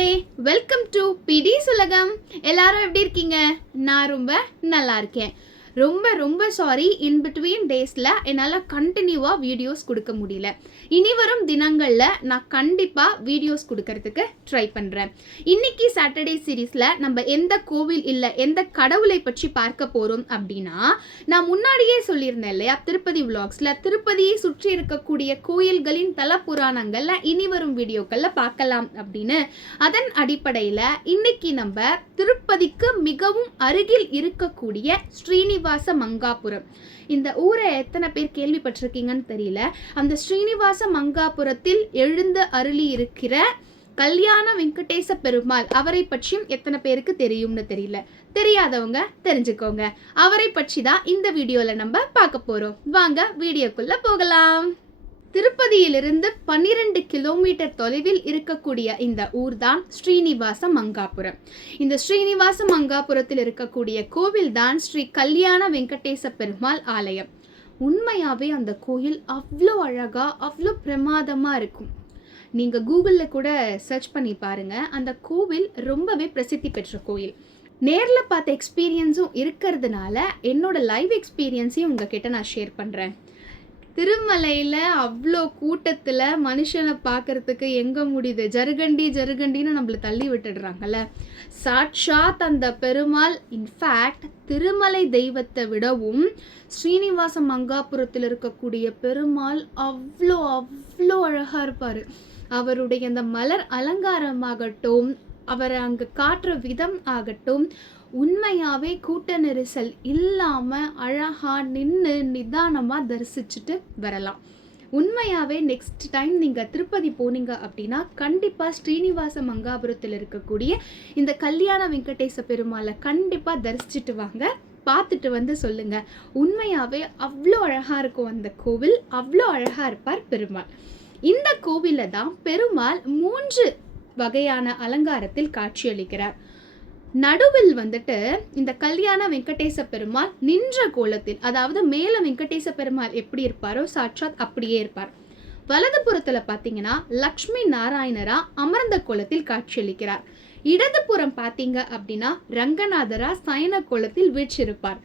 மக்களே, welcome to பிடி சுலகம். எல்லாரும் எப்படி இருக்கீங்க? நான் ரொம்ப நல்லா இருக்கேன். ரொம்ப சாரி, இன் பிட்வீன் டேஸில் என்னால் கண்டினியூவாக வீடியோஸ் கொடுக்க முடியல. இனி வரும் தினங்களில் நான் கண்டிப்பாக வீடியோஸ் கொடுக்கறதுக்கு ட்ரை பண்ணுறேன். இன்னைக்கு சாட்டர்டே சீரீஸில் நம்ம எந்த கோவில் இல்லை எந்த கடவுளை பற்றி பார்க்க போகிறோம் அப்படின்னா, நான் முன்னாடியே சொல்லியிருந்தேன் இல்லையா, திருப்பதி விலாக்ஸில் திருப்பதியை சுற்றி இருக்கக்கூடிய கோயில்களின் தல புராணங்களில் இனி வரும் வீடியோக்களில் பார்க்கலாம் அப்படின்னு. அதன் அடிப்படையில் இன்னைக்கு நம்ம திருப்பதிக்கு மிகவும் அருகில் இருக்கக்கூடிய ஸ்ரீனிவாச மங்காபுரம், இந்த ஊரை எத்தனை பேர் கேள்விப்பட்டிருக்கீங்கன்னு தெரியல. அந்த ஸ்ரீனிவாச மங்காபுரத்தில் எழுந்து அருளி இருக்கிற கல்யாண வெங்கடேச பெருமாள், அவரை பற்றியும் எத்தனை பேருக்கு தெரியும்னு தெரியல. தெரியாதவங்க தெரிஞ்சுக்கோங்க. அவரை பற்றி தான் இந்த வீடியோல நம்ம பார்க்க போறோம். வாங்க வீடியோக்குள்ள போகலாம். திருப்பதியிலிருந்து 12 கிலோமீட்டர் தொலைவில் இருக்கக்கூடிய இந்த ஊர் தான் ஸ்ரீனிவாச மங்காபுரம். இந்த ஸ்ரீனிவாச மங்காபுரத்தில் இருக்கக்கூடிய கோவில் தான் ஸ்ரீ கல்யாண வெங்கடேச பெருமாள் ஆலயம். உண்மையாவே அந்த கோயில் அவ்வளோ அழகா அவ்வளோ பிரமாதமா இருக்கும். நீங்க கூகுளில் கூட சர்ச் பண்ணி பாருங்க. அந்த கோவில் ரொம்பவே பிரசித்தி பெற்ற கோயில். நேரில் பார்த்த எக்ஸ்பீரியன்ஸும் இருக்கிறதுனால என்னோட லைவ் எக்ஸ்பீரியன்ஸையும் உங்ககிட்ட நான் ஷேர் பண்ணுறேன். திருமலையில் அவ்வளோ கூட்டத்தில் மனுஷனை பார்க்கறதுக்கு எங்கே முடியுது? ஜருகண்டின்னு நம்மளை தள்ளி விட்டுடுறாங்கல்ல. சாட்சாத் அந்த பெருமாள், இன்ஃபேக்ட் திருமலை தெய்வத்தை விடவும் ஸ்ரீனிவாச மங்காபுரத்தில் இருக்கக்கூடிய பெருமாள் அவ்வளோ அழகாக இருப்பார். அவருடைய அந்த மலர் அலங்காரமாகட்டும், அவரை அங்கே காட்டுற விதம் ஆகட்டும், உண்மையாகவே கூட்ட நெரிசல் இல்லாமல் அழகாக நின்று நிதானமாக தரிசிச்சுட்டு வரலாம். உண்மையாகவே நெக்ஸ்ட் டைம் நீங்கள் திருப்பதி போனீங்க அப்படின்னா கண்டிப்பாக ஸ்ரீனிவாச மங்காபுரத்தில் இருக்கக்கூடிய இந்த கல்யாண வெங்கடேச பெருமாளை கண்டிப்பாக தரிசிச்சுட்டு வாங்க. பார்த்துட்டு வந்து சொல்லுங்கள். உண்மையாகவே அவ்வளோ அழகாக இருக்கும் அந்த கோவில், அவ்வளோ அழகாக இருப்பார் பெருமாள். இந்த கோவிலில் தான் பெருமாள் 3 வகையான அலங்காரத்தில் காட்சியளிக்கிறார். நடுவில் வந்துட்டு இந்த கல்யாண வெங்கடேச பெருமாள் நின்ற கோலத்தில், அதாவது மேல வெங்கடேச பெருமாள் எப்படி இருப்பாரோ சாட்சாத் அப்படியே இருப்பார். வலது புறத்துல பாத்தீங்கன்னா லக்ஷ்மி நாராயணரா அமர்ந்த கோலத்தில் காட்சியளிக்கிறார். இடது புறம் பாத்தீங்க அப்படின்னா ரங்கநாதரா சயன கோலத்தில் வீற்றிருப்பார்.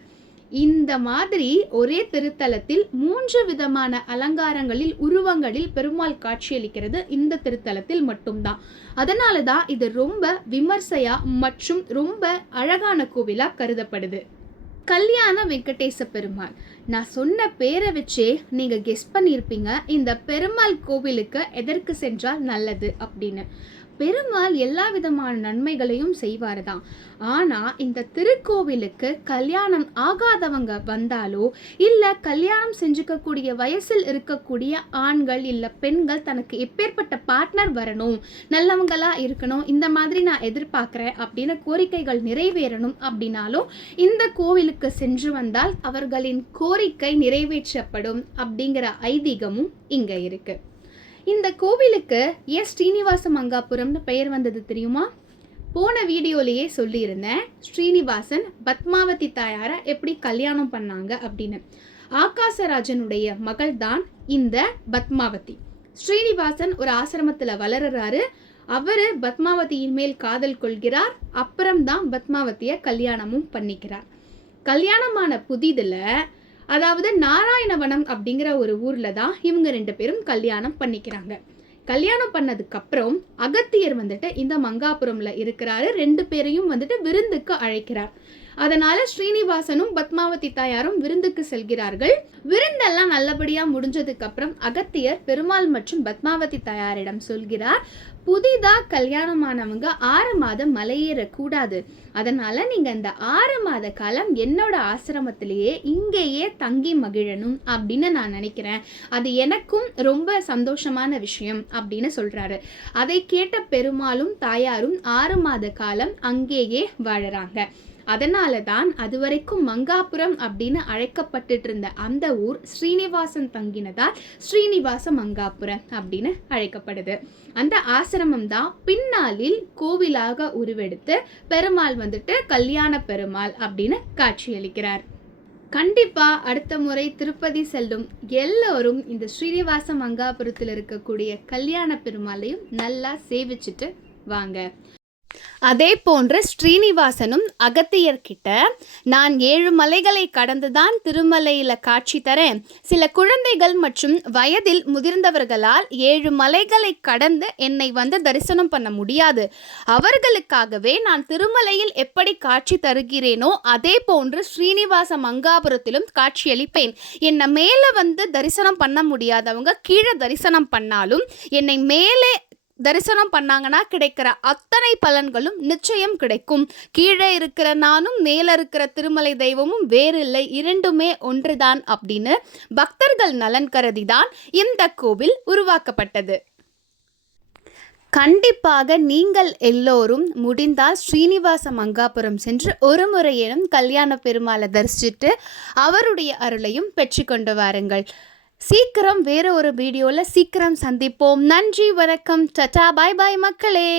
இந்த மாதிரி ஒரே திருத்தலத்தில் 3 விதமான அலங்காரங்களில் உருவங்களில் பெருமாள் காட்சியளிக்கிறது இந்த திருத்தலத்தில் மட்டும்தான். அதனால தான் இது ரொம்ப விமர்சையா மற்றும் ரொம்ப அழகான கோவிலா கருதப்படுது. கல்யாண வெங்கடேச பெருமாள், நான் சொன்ன பேரை வச்சே நீங்க கெஸ் பண்ணியிருப்பீங்க இந்த பெருமாள் கோவிலுக்கு எதற்கு சென்றால் நல்லது அப்படின்னு. பெருமாள் எல்லா விதமான நன்மைகளையும் செய்வார் தான். ஆனால் இந்த திருக்கோவிலுக்கு கல்யாணம் ஆகாதவங்க வந்தாலோ இல்லை கல்யாணம் செஞ்சுக்கக்கூடிய வயசில் இருக்கக்கூடிய ஆண்கள் இல்லை பெண்கள் தனக்கு எப்பேற்பட்ட பார்ட்னர் வரணும், நல்லவங்களா இருக்கணும், இந்த மாதிரி நான் எதிர்பார்க்குறேன் அப்படின்னு கோரிக்கைகள் நிறைவேறணும் அப்படின்னாலும் இந்த கோவிலுக்கு சென்று வந்தால் அவர்களின் கோரிக்கை நிறைவேற்றப்படும் அப்படிங்கிற ஐதீகமும் இங்கே இருக்கு. இந்த கோவிலுக்கு ஏன் ஸ்ரீனிவாச மங்காபுரம்னு பெயர் வந்தது தெரியுமா? போன வீடியோலேயே சொல்லியிருந்தேன், ஸ்ரீனிவாசன் பத்மாவதி தாயாரை எப்படி கல்யாணம் பண்ணாங்க அப்படின்னு. ஆகாசராஜனுடைய மகள் தான் இந்த பத்மாவதி. ஸ்ரீனிவாசன் ஒரு ஆசிரமத்தில் வளர்றாரு. அவர் பத்மாவதியின் மேல் காதல் கொள்கிறார். அப்புறம்தான் பத்மாவதியை கல்யாணமும் பண்ணிக்கிறார். கல்யாணமான புதிதில், அதாவது நாராயணவனம் அப்படிங்கிற ஒரு ஊர்ல தான் இவங்க 2 பேரும் கல்யாணம் பண்ணிக்கிறாங்க. கல்யாணம் பண்ணதுக்கு அப்புறம் அகத்தியர் வந்துட்டு இந்த மங்காபுரம்ல இருக்கிறாரு. 2 பேரையும் வந்துட்டு விருந்துக்கு அழைக்கிறார். அதனால ஸ்ரீனிவாசனும் பத்மாவதி தாயாரும் விருந்துக்கு செல்கிறார்கள். விருந்தெல்லாம் நல்லபடியா முடிஞ்சதுக்கு அப்புறம் அகத்தியர் பெருமாள் மற்றும் பத்மாவதி தாயாரிடம் சொல்கிறார், புதிதா கல்யாணமானவங்க 6 மாதம் மலையேறக்கூடாது. அதனால நீங்க இந்த 6 மாத காலம் என்னோட ஆசிரமத்திலேயே இங்கேயே தங்கி மகிழணும் அப்படின்னு நான் நினைக்கிறேன். அது எனக்கும் ரொம்ப சந்தோஷமான விஷயம் அப்படின்னு சொல்றாரு. அதை கேட்ட பெருமாளும் தாயாரும் 6 மாத காலம் அங்கேயே வாழறாங்க. அதனால தான் அதுவரைக்கும் மங்காபுரம் அப்படின்னு அழைக்கப்பட்டு இருந்த அந்த ஊர் ஸ்ரீனிவாசன் தங்கினதால் ஸ்ரீனிவாச மங்காபுரம் அப்படின்னு அழைக்கப்படுது. அந்த ஆசிரமம் தான் பின்னாளில் கோவிலாக உருவெடுத்து பெருமாள் வந்துட்டு கல்யாண பெருமாள் அப்படின்னு காட்சியளிக்கிறார். கண்டிப்பா அடுத்த முறை திருப்பதி செல்லும் எல்லோரும் இந்த ஸ்ரீனிவாச மங்காபுரத்தில் இருக்கக்கூடிய கல்யாண பெருமாளையும் நல்லா சேவிச்சுட்டு வாங்க. அதே போன்று ஸ்ரீனிவாசனும் அகத்தியர்கிட்ட, நான் 7 மலைகளை கடந்துதான் திருமலையில காட்சி தரேன். சில குழந்தைகள் மற்றும் வயதில் முதிர்ந்தவர்களால் 7 மலைகளை கடந்து என்னை தரிசனம் பண்ண முடியாது. அவர்களுக்காகவே நான் திருமலையில் எப்படி காட்சி தருகிறேனோ அதே போன்று ஸ்ரீனிவாச மங்காபுரத்திலும் காட்சியளிப்பேன். என்னை மேலே தரிசனம் பண்ண முடியாதவங்க கீழே தரிசனம் பண்ணாலும் என்னை மேலே தரிசனம் பண்ணாங்கன்னா கிடைக்கிற அத்தனை பலன்களும் நிச்சயம் கிடைக்கும். கீழே இருக்கிற நானும் மேலே இருக்கிற திருமலை தெய்வமும் வேறு இல்லை, இரண்டுமே ஒன்றுதான் அப்படின்னு பக்தர்கள் நலன் கருதிதான் இந்த கோவில் உருவாக்கப்பட்டது. கண்டிப்பாக நீங்கள் எல்லோரும் முடிந்தால் ஸ்ரீனிவாச மங்காபுரம் சென்று ஒரு முறையேனும் கல்யாண பெருமாளை தரிசிச்சுட்டு அவருடைய அருளையும் பெற்றுக்கொண்டு வாருங்கள். சீக்கிரம் வேறு ஒரு வீடியோவில் சீக்கிரம் சந்திப்போம். நன்றி, வணக்கம், டட்டா, பாய் பாய் மக்களே.